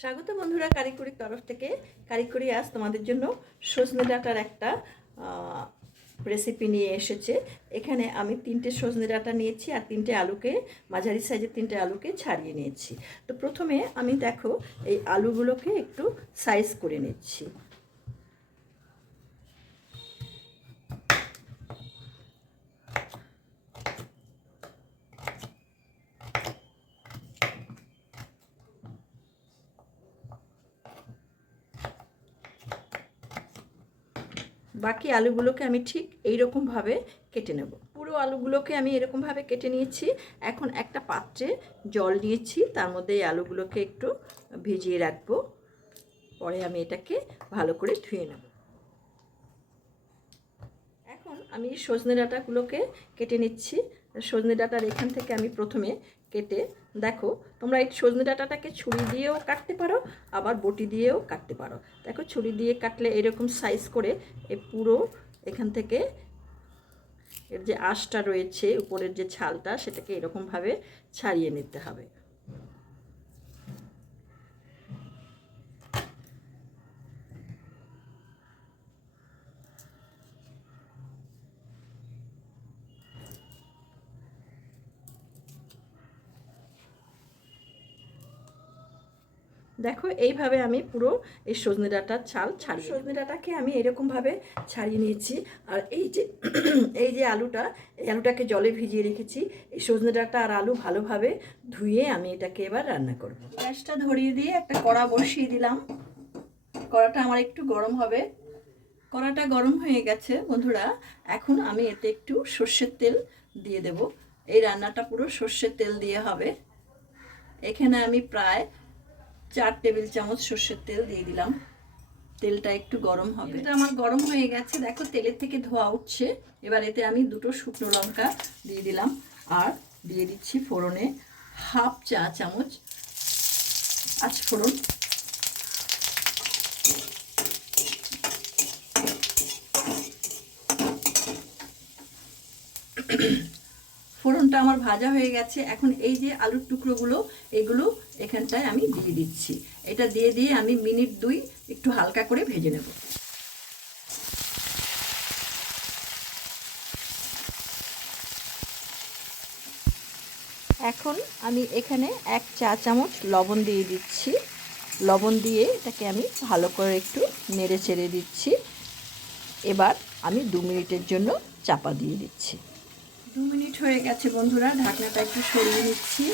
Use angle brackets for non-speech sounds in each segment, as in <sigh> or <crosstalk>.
স্বাগত বন্ধুরা কারিকুরির তরফ থেকে। কারিকুরি আজ তোমাদের জন্য সজনে ডাঁটার একটা রেসিপি নিয়ে এসেছে। এখানে আমি তিনটে সজনে ডাঁটা নিয়েছি আর তিনটে আলুকে, মাঝারি সাইজের তিনটে আলুকে ছাড়িয়ে নিয়েছি। তো প্রথমে আমি দেখো এই আলুগুলোকে একটু সাইজ করে নিচ্ছি। বাকি আলুগুলোকে আমি ঠিক এই রকমভাবে কেটে নেব। পুরো আলুগুলোকে আমি এরকমভাবে কেটে নিয়েছি। এখন একটা পাত্রে জল নিয়েছি, তার মধ্যে এই আলুগুলোকে একটু ভিজিয়ে রাখব। পরে আমি এটাকে ভালো করে ধুয়ে নেব। এখন আমি সজনে ডাঁটাগুলোকে কেটে নিচ্ছি। সজনে ডাঁটার এখান থেকে আমি প্রথমে কেটে, দেখো, তোমরা এই সজনে ডাঁটাটাকে ছুরি দিয়েও কাটতে পারো, আবার বটি দিয়েও কাটতে পারো। দেখো, ছুরি দিয়ে কাটলে এরকম সাইজ করে এ পুরো এখান থেকে এর যে আঁশটা রয়েছে, উপরের যে ছালটা, সেটাকে এরকমভাবে ছাড়িয়ে নিতে হবে। দেখো এইভাবে আমি পুরো এই সজনে ডাঁটার ছাল ছাড়ি সজনে ডাঁটাকে আমি এরকমভাবে ছাড়িয়ে নিয়েছি। আর এই যে <clears throat> এই যে আলুটা এই আলুটাকে জলে ভিজিয়ে রেখেছি। এই সজনে ডাঁটা আর আলু ভালোভাবে ধুয়ে আমি এটাকে এবার রান্না করব। গ্যাসটা ধরিয়ে দিয়ে একটা কড়া বসিয়ে দিলাম। কড়াটা আমার একটু গরম হবে। কড়াটা গরম হয়ে গেছে বন্ধুরা। এখন আমি এতে একটু সর্ষের তেল দিয়ে দেব। এই রান্নাটা পুরো সর্ষের তেল দিয়ে হবে। এখানে আমি প্রায় চার টেবিল চামচ সর্ষের তেল দিয়ে দিলাম। তেলটা একটু গরম হবে। এটা আমার গরম হয়ে গেছে। দেখো, তেলের থেকে ধোয়া উঠছে। এবার এতে আমি দুটো শুকনো লঙ্কা দিয়ে দিলাম। আর দিয়ে দিচ্ছি ফোড়নে হাফ চা চামচ আজ ফোড়ন। ফোড়নটা আমার ভাজা হয়ে গেছে। এখন এই যে আলুর টুকরোগুলো, এগুলো এখানটায় আমি দিয়ে দিচ্ছি। এটা দিয়ে দিয়ে আমি মিনিট দুই একটু হালকা করে ভেজে নেব। এখন আমি এখানে এক চা চামচ লবণ দিয়ে দিচ্ছি। লবণ দিয়ে এটাকে আমি ভালো করে একটু নেড়ে ছেড়ে দিচ্ছি। এবার আমি দু মিনিটের জন্য চাপা দিয়ে দিচ্ছি। দু মিনিট হয়ে গেছে বন্ধুরা, ঢাকনাটা একটু সরিয়ে নিচ্ছি।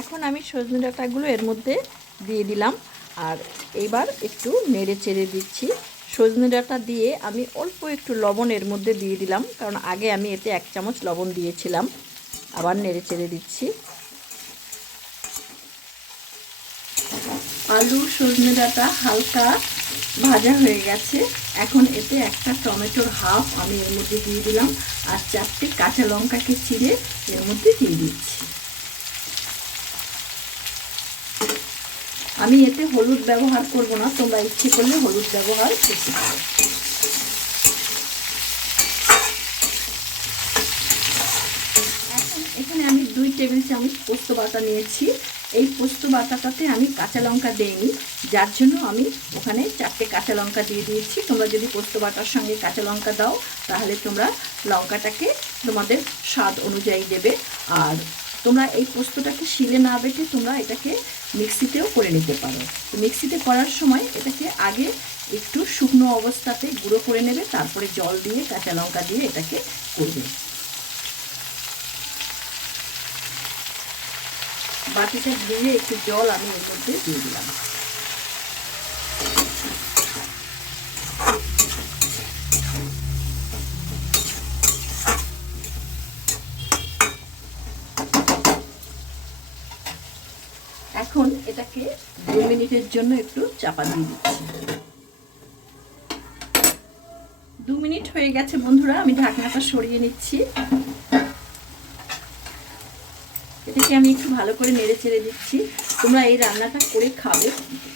এখন আমি সজনে ডাঁটাগুলো এর মধ্যে দিয়ে দিলাম, আর এবার একটু নেড়ে চেড়ে দিচ্ছি। সজনে ডাঁটা দিয়ে আমি অল্প একটু লবণ এর মধ্যে দিয়ে দিলাম, কারণ আগে আমি এতে এক চামচ লবণ দিয়েছিলাম। আবার নেড়ে চেড়ে দিচ্ছি। আলু, সজনে ডাঁটা, হালকা ভাজা হয়ে গেছে। এখন এতে একটা টমেটোর হাফ আমি এর মধ্যে দিয়ে দিলাম আর চারটে কাঁচা লঙ্কাকে চিড়ে এর মধ্যে দিয়ে দিচ্ছি। আমি এতে হলুদ ব্যবহার করব না, তোমরা ইচ্ছে করলে হলুদ ব্যবহার করতে পারো এখন এখানে আমি দুই টেবিল চামচ পোস্ত বাটা নিয়েছি। এই পোস্ত বাটাটাতে আমি কাঁচা লঙ্কা দিইনি। যার জন্য আমি ওখানে চারটে কাঁচা লঙ্কা দিয়ে দিয়েছি। তোমরা যদি পোস্ত বাটার সঙ্গে কাঁচা লঙ্কা দাও, তাহলে তোমরা লঙ্কাটাকে তোমাদের স্বাদ অনুযায়ী দেবে। আর তোমরা এই পোস্তটাকে শিলে না বেটে তোমরা এটাকে মিক্সিতেও করে নিতে পারো। মিক্সিতে করার সময় এটাকে আগে একটু শুকনো অবস্থাতে গুঁড়ো করে নেবে, তারপরে জল দিয়ে কাঁচা লঙ্কা দিয়ে এটাকে করবে। বাটিটা ধুয়ে একটু জল আমি এর দিয়ে দিয়ে দিলাম। এখন এটাকে দু মিনিটের জন্য একটু চাপা দিয়ে দিচ্ছি। দু মিনিট হয়ে গেছে বন্ধুরা, আমি ঢাকনাটা সরিয়ে নিচ্ছি। এটাকে আমি একটু ভালো করে নেড়ে চেড়ে দিচ্ছি। তোমরা এই রান্নাটা করে খাবে।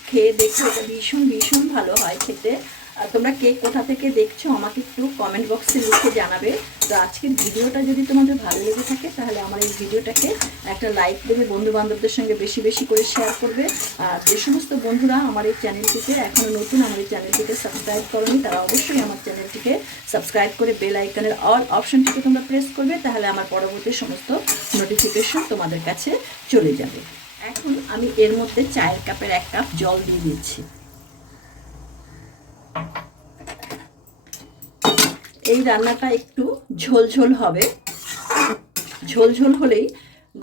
খেয়ে দেখো, এটা ভীষণ ভীষণ ভালো হয় খেতে। আর তোমরা কে কোথা থেকে দেখছ আমাকে একটু কমেন্ট বক্সে লিখে জানাবে। তো আজকের ভিডিওটা যদি তোমাদের ভালো লেগে থাকে, তাহলে আমার এই ভিডিওটাকে একটা লাইক দেবে বন্ধু বান্ধবদের সঙ্গে বেশি বেশি করে শেয়ার করবে। আর যে সমস্ত বন্ধুরা আমার এই চ্যানেলটিকে এখনও নতুন, আমার এই চ্যানেলটিকে সাবস্ক্রাইব করনি, তারা অবশ্যই আমার চ্যানেলটিকে সাবস্ক্রাইব করে বেল আইকনের অল অপশনটিকে তোমরা প্রেস করবে, তাহলে আমার পরবর্তী সমস্ত নোটিফিকেশন তোমাদের কাছে চলে যাবে। এখন আমি এর মধ্যে চায়ের কাপের এক কাপ জল দিয়ে দিচ্ছি। এই রান্নাটা একটু ঝোলঝোল হবে। ঝোলঝোল হলেই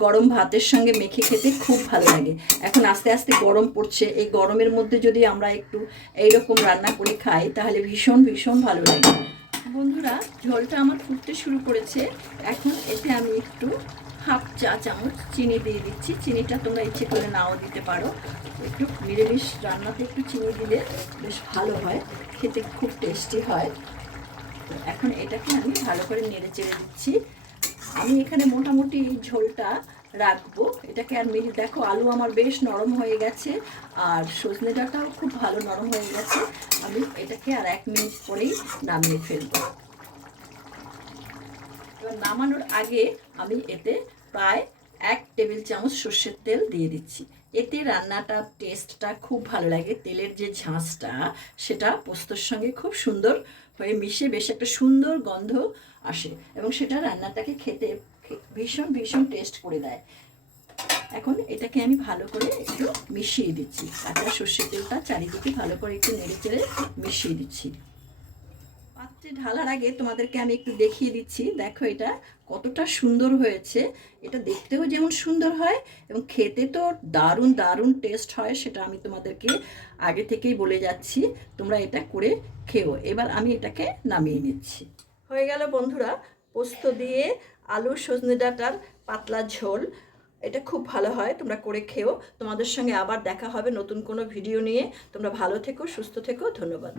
গরম ভাতের সঙ্গে মেখে খেতে খুব ভালো লাগে। এখন আস্তে আস্তে গরম পড়ছে। এই গরমের মধ্যে যদি আমরা একটু এইরকম রান্না করে খাই, তাহলে ভীষণ ভীষণ ভালো লাগে। বন্ধুরা ঝোলটা আমার ফুটতে শুরু করেছে। এখন এতে আমি একটু হাফ চা চামচ চিনি দিয়ে দিচ্ছি। চিনিটা তোমরা ইচ্ছে করে নাও দিতে পারো। একটু নিরামিষ রান্নাতে একটু চিনি দিলে বেশ ভালো হয়, খেতে খুব টেস্টি হয়। তো এখন এটাকে আমি ভালো করে নেড়ে চেড়ে দিচ্ছি। আমি এখানে মোটামুটি ঝোলটা রাখব। এটাকে আর মেরে দেখো, আলু আমার বেশ নরম হয়ে গেছে, আর সজনে ডাঁটাও খুব ভালো নরম হয়ে গেছে। আমি এটাকে আর এক মিনিট পরেই নামিয়ে ফেলব। এবার নামানোর আগে আমি এতে প্রায় এক টেবিল চামচ সর্ষের তেল দিয়ে দিচ্ছি। এতে রান্নাটার টেস্টটা খুব ভালো লাগে। তেলের যে ঝাঁঝটা সেটা পোস্তর সঙ্গে খুব সুন্দর হয়ে মিশে বেশ একটা সুন্দর গন্ধ আসে এবং সেটা রান্নাটাকে খেতে ভীষণ ভীষণ টেস্ট করে দেয়। এখন এটাকে আমি ভালো করে একটু মিশিয়ে দিচ্ছি। কাঁচা সর্ষের তেলটা চারিদিকে ভালো করে একটু নেড়ে চেড়ে মিশিয়ে দিচ্ছি। পাত্রে ঢালার আগে তোমাদেরকে আমি একটু দেখিয়ে দিচ্ছি। দেখো এটা কতটা সুন্দর হয়েছে। এটা দেখতেও যেমন সুন্দর হয় এবং খেতে তো দারুণ দারুণ টেস্ট হয় সেটা আমি তোমাদেরকে আগে থেকেই বলে যাচ্ছি। তোমরা এটা করে খেও। এবার আমি এটাকে নামিয়ে নিচ্ছি। হয়ে গেল বন্ধুরা, পোস্ত দিয়ে আলু সজনে ডাঁটার পাতলা ঝোল। এটা খুব ভালো হয়, তোমরা করে খেও। তোমাদের সঙ্গে আবার দেখা হবে নতুন কোনো ভিডিও নিয়ে। তোমরা ভালো থেকো, সুস্থ থেকো, ধন্যবাদ।